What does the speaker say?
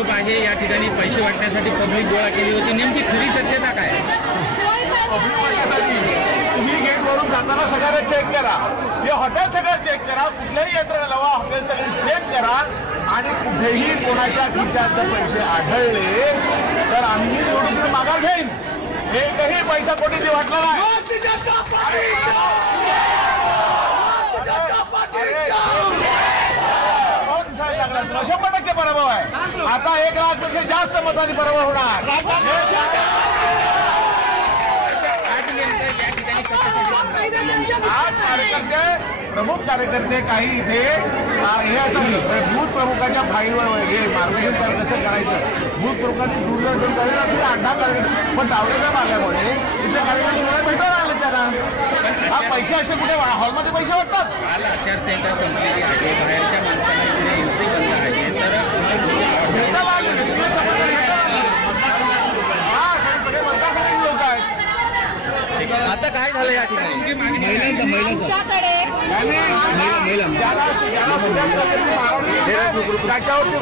आरोप आहे या ठिकाणी पैसे वाटण्यासाठी पब्लिक गोळा केली होती, नेमकी खरी सत्यता काय? तुम्ही गेटवरून जाताना सगळ्यांना चेक करा, हे हॉटेल सगळं चेक करा, कुठल्याही यंत्रणा लावा, हॉटेल सगळे चेक करा आणि कुठेही कोणाच्या खिशात जर पैसे आढळले तर आम्ही निवडणुकीत मागा घेईन. एकही पैसा कोणी वाटला नाही. 100% पराभव आहे. आता 1 लाखपेक्षा जास्त मतांनी पराभव होणार. आज कार्यकर्ते, प्रमुख कार्यकर्ते काही इथे हे असं बूथ प्रमुखाच्या फाईलवर हे मार्गदर्शन कसं करायचं, बूथ प्रमुखांनी दूरदर्शन करायला असेल अड्डा करायचं, पण डावलेसाहेब आल्यामुळे इथे कार्यकर्ते भेटायला आले त्यांना. हा पैसे असे कुठे हॉलमध्ये पैसे वाटतात. आचारसंहिता संपलेली आहे, बाहेरच्या माणसांना इकडे एंट्री बंद आहे, तर भेटायला आले सगळे मतदारसंघाचे लोक आहेत. आता काय झालं या ठिकाणी? त्याच्यावरती